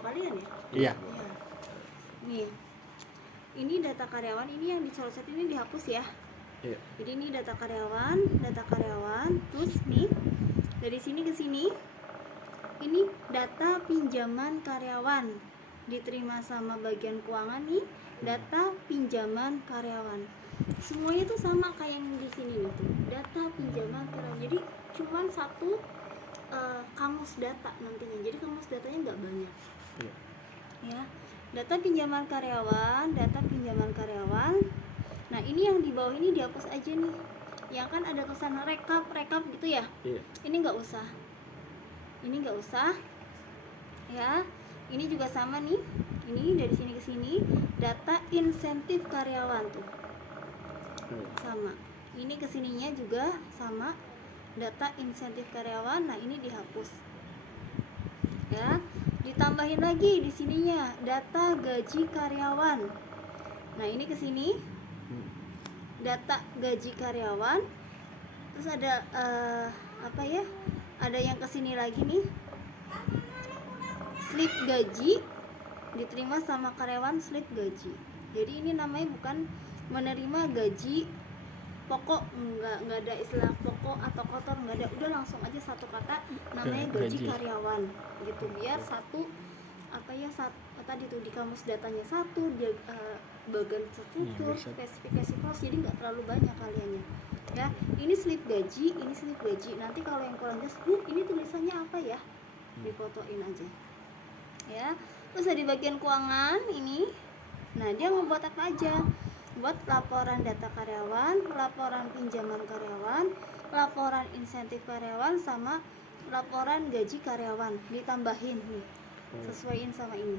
buat kalian ya? Iya. Iya. Nih, ini data karyawan, ini yang dicolot ini dihapus ya. Iya. Jadi ini data karyawan, terus nih dari sini ke sini, ini data pinjaman karyawan, diterima sama bagian keuangan nih, data pinjaman karyawan. Semuanya tuh sama kayak yang di sini nih tuh, data pinjaman karyawan. Jadi cuman satu kamus data nantinya. Jadi kamus datanya nggak banyak. Iya. Ya, data pinjaman karyawan. Nah ini yang di bawah ini dihapus aja nih. Yang kan ada tulisan rekap gitu ya. Iya. Ini nggak usah. Ya, ini juga sama nih. Ini dari sini ke sini data insentif karyawan tuh. Sama. Ini kesininya juga sama, data insentif karyawan. Nah ini dihapus. Ya, ditambahin lagi di sininya data gaji karyawan. Nah ini kesini data gaji karyawan. Terus ada apa ya? Ada yang kesini lagi nih, slip gaji, diterima sama karyawan slip gaji. Jadi ini namanya bukan menerima gaji pokok, nggak ada istilah pokok atau kotor, nggak ada, udah langsung aja satu kata namanya gaji karyawan gitu, biar satu apa ya, tadi tuh di kamus datanya satu, bagian struktur, spesifikasi cost, jadi nggak terlalu banyak kaliannya ya. Ini slip gaji, nanti kalau yang kurang jelas, ini tulisannya apa ya, difotoin aja ya. Terus di bagian keuangan ini, nah dia membuat apa aja, buat laporan data karyawan, laporan pinjaman karyawan, laporan insentif karyawan, sama laporan gaji karyawan, ditambahin nih, sesuaiin sama ini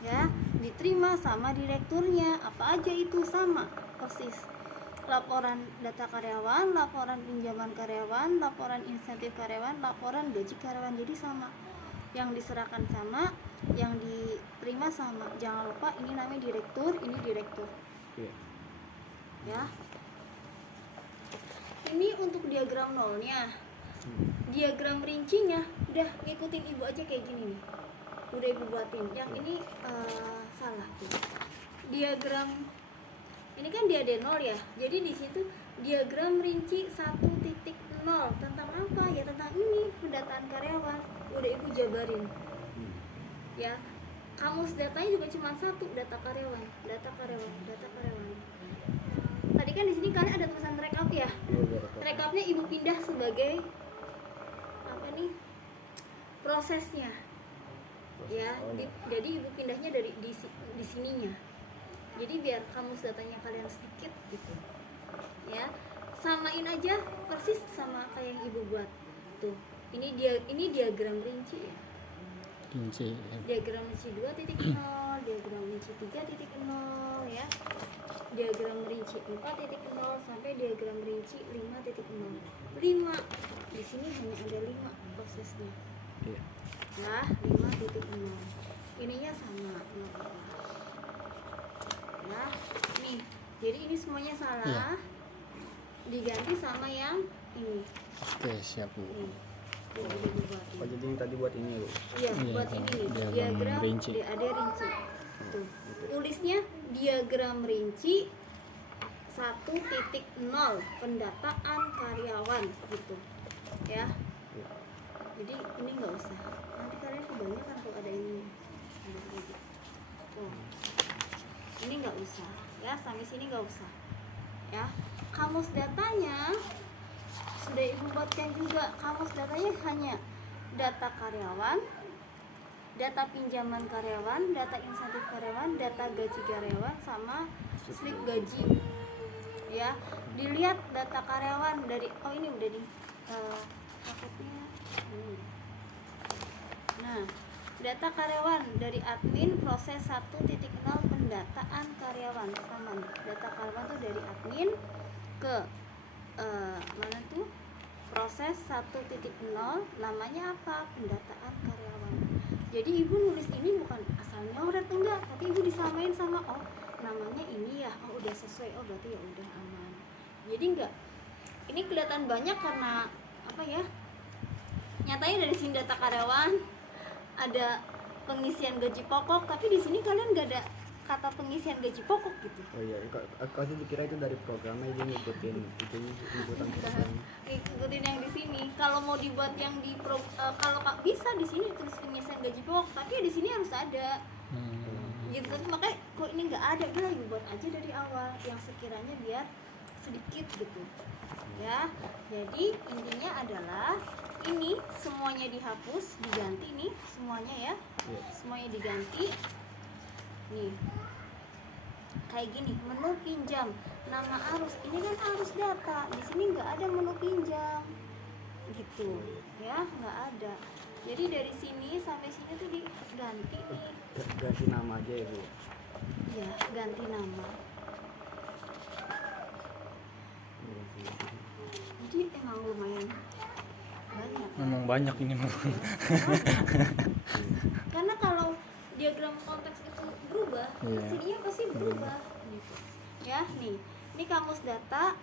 ya. Diterima sama direkturnya, apa aja itu sama persis. Laporan data karyawan, laporan pinjaman karyawan, laporan insentif karyawan, laporan gaji karyawan, jadi sama. Yang diserahkan sama, yang diterima sama. Jangan lupa ini namanya direktur, ini direktur. Ya. Ini untuk diagram nolnya. Diagram rincinya udah ngikutin ibu aja kayak gini nih. Udah ibu buatin. Yang ini salah tuh. Diagram ini kan dia ada 0 ya. Jadi di situ diagram rinci 1.0 tentang apa? Ya tentang ini, pendataan karyawan. Udah ibu jabarin. Ya. Kamus datanya juga cuma satu, data karyawan. Tadi kan di sini kalian ada tulisan rekap ya. Rekapnya ibu pindah sebagai apa nih? Prosesnya. Ya, jadi ibu pindahnya dari di sininya. Jadi biar kamus datanya kalian sedikit gitu. Ya. Samain aja persis sama kayak yang ibu buat. Tuh. Ini diagram rinci ya. Diagram rinci 2.0, diagram rinci 3.0 ya. Diagram rinci 4.0 sampai diagram rinci 5.0. 5. Di sini hanya ada 5 prosesnya. Nah, 5.0. Ininya sama. Ya, nih. Jadi ini semuanya salah. Diganti sama yang ini. Oke, siap Bu. Oh, jadi yang tadi buat ini Bu? Iya, buat ini nih. Diagram rinci. Ada rinci. Tuh. Tulisnya diagram rinci 1.0 pendataan karyawan gitu. Ya. Jadi ini nggak usah. Nanti kalian kebanyakan kalau ada ini. Oh. Ini nggak usah. Ya, sampai sini nggak usah. Ya. Kamus datanya sudah ibu buatkan juga. Kamus datanya hanya data karyawan, data pinjaman karyawan, data insentif karyawan, data gaji karyawan, sama slip gaji. Ya, dilihat data karyawan dari ini udah di paketnya. Nah, data karyawan dari admin proses 1.0 pendataan karyawan, sama nih. Data karyawan tuh dari admin ke mana tuh? Proses 1.0, namanya apa? Pendataan karyawan. Jadi ibu nulis ini bukan asal nyoret, enggak, tapi ibu disamain sama namanya ini ya. Oh, udah sesuai. Oh, berarti ya udah aman. Jadi enggak. Ini kelihatan banyak karena apa ya? Nyatanya dari sini data karyawan ada pengisian gaji pokok, tapi di sini kalian nggak ada kata pengisian gaji pokok gitu. Oh iya, aku sih dikira itu dari programnya dia ngikutin itunya inputan program. Ikutin yang di sini. Kalau mau dibuat yang di kalau bisa di sini tulis pengisian gaji pokok, tapi di sini harus ada. Gitu, tapi makanya kok ini nggak ada, dia lagi buat aja dari awal yang sekiranya biar sedikit gitu ya. Jadi intinya adalah ini semuanya dihapus, diganti nih semuanya ya. Iya. Semuanya diganti nih kayak gini, menu pinjam, nama arus, ini kan arus data, di sini nggak ada menu pinjam gitu ya, nggak ada. Jadi dari sini sampai sini tuh diganti nih Ganti nama aja ya, Bu. ya, ganti nama. Jadi emang lumayan banyak. Memang banyak ini mah. Karena kalau diagram konteks itu berubah, Iya. sininya pasti berubah gitu. Ya, nih. Ini kamus data.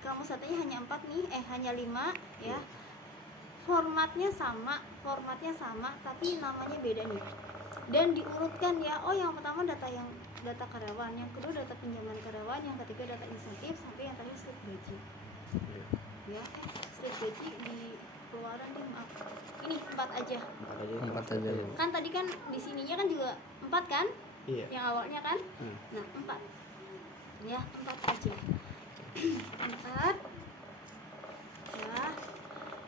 Kamus datanya hanya 4 nih, hanya 5 ya. Formatnya sama, tapi namanya beda nih. Dan diurutkan ya. Oh, yang pertama data karyawan, yang kedua data pinjaman karyawan, yang ketiga data insentif, sampai yang tadi slip gaji. Ya, slip gaji di keluaran deh, maaf. Ini 4 aja. Empat aja. Kan tadi kan di sininya kan juga 4 kan? Iya. Yang awalnya kan? Hmm. Nah, 4. Ya, 4 aja. 4. Ya.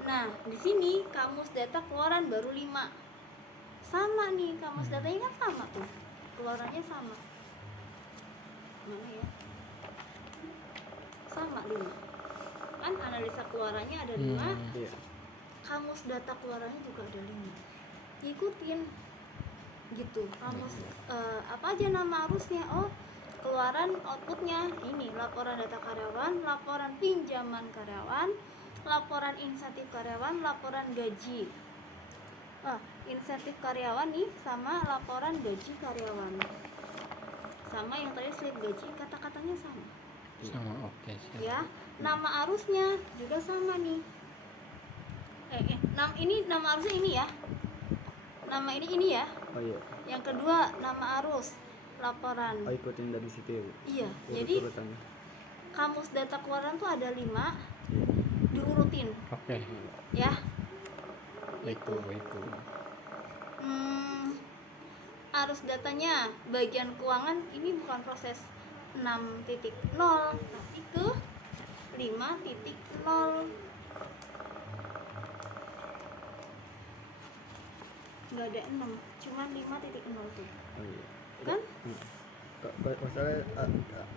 Nah, di sini kamus data keluaran baru 5. Sama nih, kamus datanya kan sama tuh. Keluarannya sama. Mana ya? Sama 5. Kan analisa keluarannya ada 5. Iya. Kamus data keluarannya juga ada 5. Ikutin gitu. Kamus apa aja nama arusnya? Oh, keluaran outputnya ini laporan data karyawan, laporan pinjaman karyawan, laporan insentif karyawan, laporan gaji. Insentif karyawan nih sama laporan gaji karyawan. Sama yang tadi slip gaji, kata-katanya sama. Sama, oke, siap. Ya, nama arusnya juga sama nih. Ini nama arusnya ini ya. Nama ini ya. Oh iya. Yang kedua nama arus laporan. Oh, ikutin dari situ ya, Bu. Iya, jadi Urutannya. kamus data keluaran tuh ada 5, Iya. diurutin Oke. ya. Itu. Arus datanya bagian keuangan ini bukan proses 6.0 tapi ke 5.0. Nggak ada 6, cuman 5.0 tuh Oh iya. kan. Masalah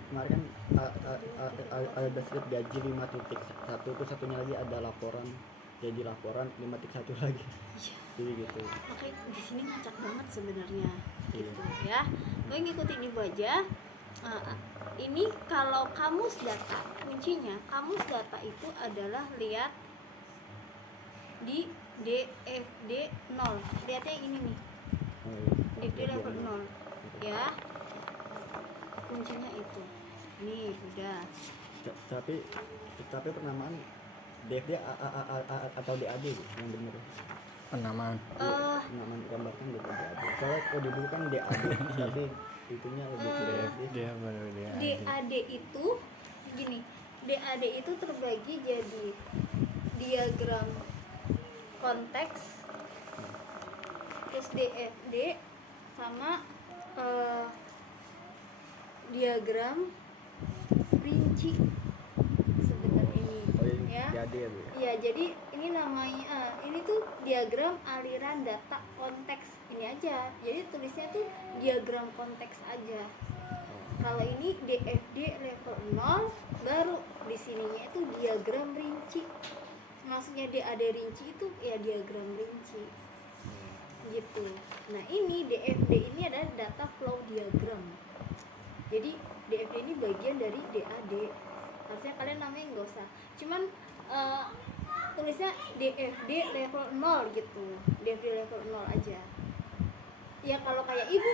kemarin kan ada slip gaji 5.1, terus satunya lagi ada laporan, jadi laporan 5.1 lagi. Iya, Jadi gitu. makanya di sini ngacak banget sebenarnya Iya. gitu ya. Gue ngikutin ibu aja. Ini kalau kamus data, kuncinya kamus data itu adalah lihat di DFD 0. Lihatnya yang ini nih, Oh iya. DFD level 0 ya. Kuncinya itu. Nih, udah. Tapi penamaan DFD atau DAD, Bu, yang benar. Penamaan. Penamaan gambarkan DAD. Soalnya kalau di buku kan DAD, tapi itunya lebih ke DFD. Dia baru dia. DAD itu gini. DAD itu terbagi jadi diagram konteks, terus DFD sama diagram rinci sebenarnya ini Oh ini ya. DAD ya, Bu. Iya, jadi ini namanya ini tuh diagram aliran data konteks ini aja. Jadi tulisnya tuh diagram konteks aja. Kalau ini DFD level 0, baru di sininya itu diagram rinci. Maksudnya DAD rinci itu ya diagram rinci. Gitu. Nah, ini DFD ini adalah data flow diagram. Jadi DFD ini bagian dari DAD. Harusnya kalian namanya nggak usah. Cuman tulisnya DFD level 0 gitu. DFD level 0 aja. Ya kalau kayak ibu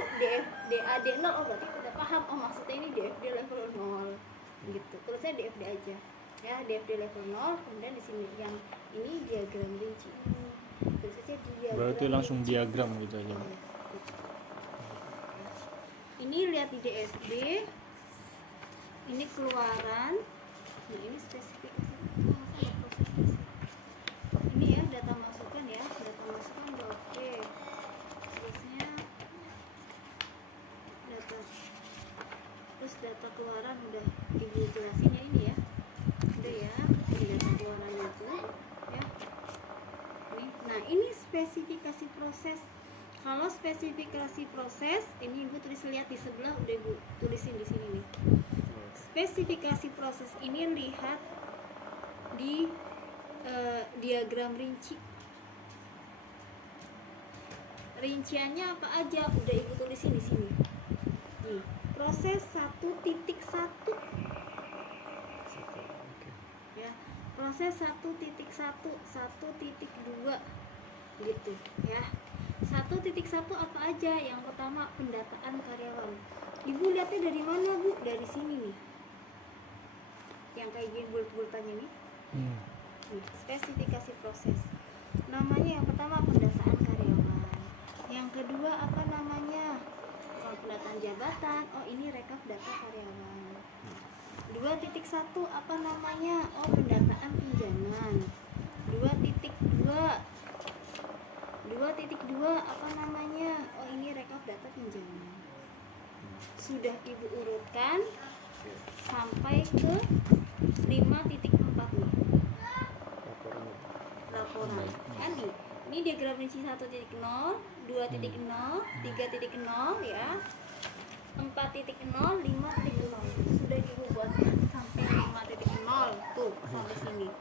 DAD 0, oh berarti udah paham, oh maksudnya ini DFD level 0 gitu. Tulisnya DFD aja. Ya, DFD level 0, kemudian di sini yang ini diagram rinci ini. Terus aja diagram. Berarti langsung rinci. diagram gitu aja. Iya. Ini lihat di DSB, ini keluaran, nah ini spesifikasi prosesnya sih. Ini ya data masukan ya, data masukan udah oke. Terusnya data, terus data keluaran udah ibu jelasin ya ini ya, udah ya, ini data keluarannya tuh ya. Nah ini spesifikasi proses. Kalau spesifikasi proses, ini ibu tulis, lihat di sebelah, udah ibu tulisin di sini nih. Spesifikasi proses ini lihat di diagram rinci. Rinciannya apa aja udah ibu tulisin di sini. Nih, proses 1.1 ya, proses 1.1, 1.2 gitu ya. 1.1 apa aja? Yang pertama pendataan karyawan. Ibu lihatnya dari mana bu? Dari sini nih, yang kayak gini bulat-bulatannya nih. Nih, spesifikasi proses. Namanya yang pertama pendataan karyawan. Yang kedua apa namanya? Kalau pendataan jabatan, oh ini rekap data karyawan. 2.1 apa namanya? Oh pendataan pinjaman. 2.2 apa namanya? Oh ini rekap data pinjaman. Sudah ibu urutkan sampai ke 5.4 nih. Laporan. Kan nih, ini diagram rinci 1.0, 2.0, 3.0 ya. 4.0, 5.0. Sudah ibu buatkan sampai 5.0 tuh sampai sini.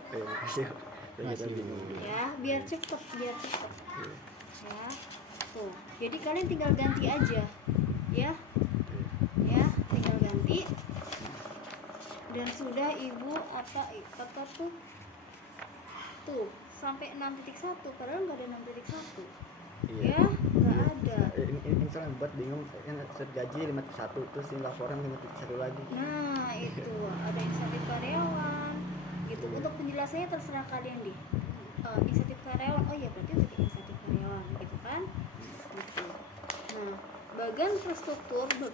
Ya, biar cepet. Ya. Tuh. Jadi kalian tinggal ganti aja. Ya. Ya, tinggal ganti. Dan sudah ibu apa tuh? Tuh, sampai 6.1 padahal nggak ada 6.1. Iya. Ya, nggak ada. Ini saya buat bingung, kan set gaji 5.1 terus ini laporan 5.1 lagi. Nah, itu ada insentif karyawan gitu. Untuk penjelasannya terserah kalian deh. Insentif karyawan, oh ya berarti untuk insentif karyawan gitu kan. Gitu. Nah, bagian strukturnya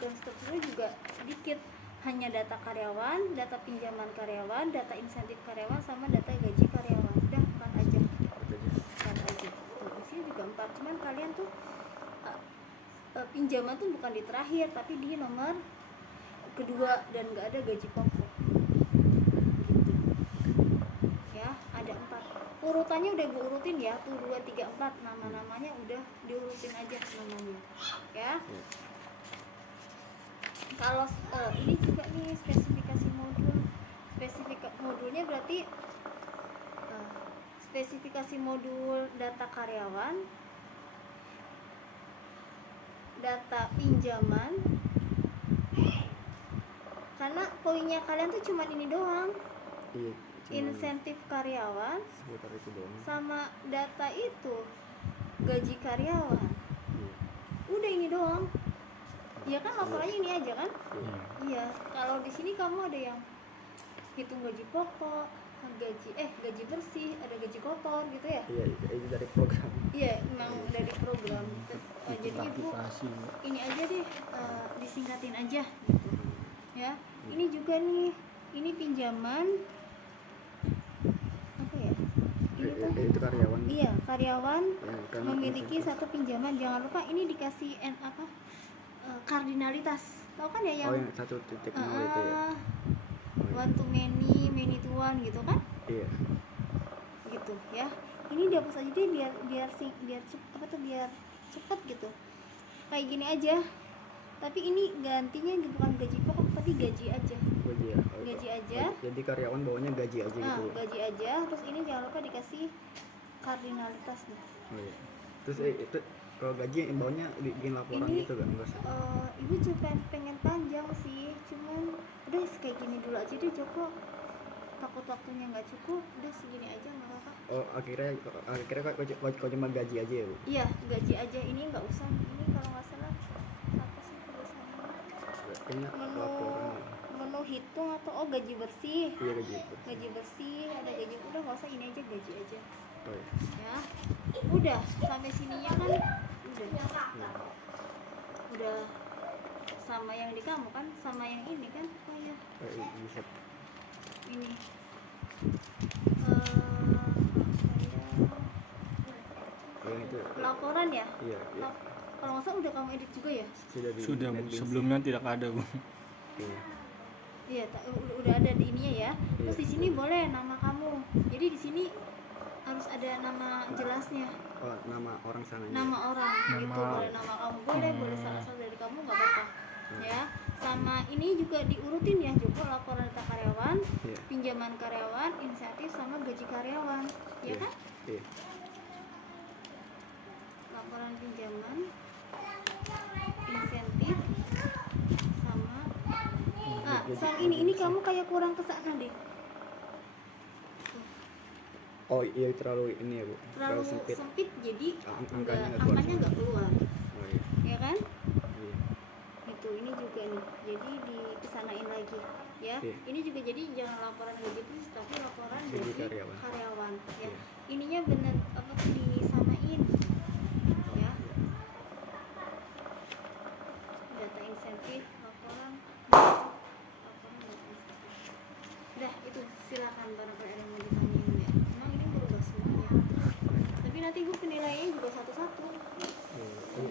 juga sedikit, hanya data karyawan, data pinjaman karyawan, data insentif karyawan, sama data gaji karyawan. Udah 4 aja. 4 aja. Tuh, di sini juga 4, cuman kalian tuh pinjaman tuh bukan di terakhir tapi di nomor kedua dan nggak ada gaji pokok gitu ya. Ada 4 urutannya udah ibu urutin ya, tuh 2, 3, 4 nama-namanya udah diurutin aja namanya ya. Kalau ini juga nih spesifikasi modulnya berarti spesifikasi modul data karyawan, data pinjaman, karena poinnya kalian tuh cuma ini doang. Iya. Insentif karyawan Seputar itu doang. sama data itu gaji karyawan. Iya. Udah ini doang. Iya kan, laporannya ini aja kan? Iya. Iya. Kalau di sini kamu ada yang hitung gaji pokok, gaji bersih, ada gaji kotor gitu ya. Iya, itu dari program. Iya, memang dari program. Jadi ibu Aplikasi. ini aja deh, disingkatin aja gitu ya. Ini juga nih, ini pinjaman apa ya, ini tuh Itu karyawan. iya, karyawan Ya, karena memiliki insentif. satu pinjaman. Jangan lupa ini dikasih kardinalitas, tahu kan ya yang Oh, yang 1.0 itu ya. one to many, many to one gitu kan, Iya. gitu ya. Ini dihapus aja deh biar cepet gitu, kayak gini aja. Tapi ini gantinya bukan gaji pokok tapi gaji aja. Gaji ya. Gaji aja. Jadi karyawan bawanya gaji aja gitu. Gaji aja. Terus ini jangan lupa dikasih kardinalitas nih. Oh iya. Terus itu kalau gaji bawanya bikin laporan Ini, gitu kan, enggak sih? Ibu cuma pengen panjang sih, cuman udah kayak gini dulu aja deh Joko. Takut waktunya nggak cukup, udah segini aja nggak apa-apa. Oh, akhirnya kau cuma gaji aja ya, Bu? Iya, gaji aja, ini nggak usah. Ini kalau nggak salah apa sih tulisannya? Kayaknya Menu laporan. menu hitung atau gaji bersih. Iya, gaji itu. Gaji bersih, ada gaji, udah nggak usah, ini aja gaji aja. Oh iya. Ya, udah sampai sininya kan udah. Iya. sama yang di kamu kan, sama yang ini kan kayak Bisa. ini Yang itu. laporan ya. Iya. Kalau nggak salah udah kamu edit juga ya. Sudah di Sudah Bu, NetBeans. sebelumnya tidak ada Bu. Iya. Iya, udah ada di ininya ya. Terus Iya. di sini boleh nama kamu. Jadi di sini harus ada nama jelasnya, Oh, nama orang sananya. nama orang gitu. Nama- Boleh nama kamu, boleh salah satu dari kamu nggak apa-apa. Ya, sama ini juga diurutin ya juga laporan data karyawan, Iya. pinjaman karyawan, insentif sama gaji karyawan, ya Iya. kan? Iya. Laporan pinjaman, insentif, sama soal ini kamu kayak kurang kesana deh. Oh iya, terlalu ini ya Bu. Terlalu sempit. sempit jadi Angkanya nggak angkanya keluar. nggak keluar, Oh iya. ya kan? Iya. Itu ini juga nih, jadi dikesanain lagi ya. Iya. Ini juga jadi jangan laporan gaji plus tapi laporan Gaji gaji karyawan. karyawan ya. Iya. Ininya bener apa tuh disamain ya. Data insentif laporan data insentif. Udah itu silakan barangkali ada yang mau ditanyain ya. Emang ini berubah semuanya. Tapi nanti gue penilaiannya juga satu-satu. Iya.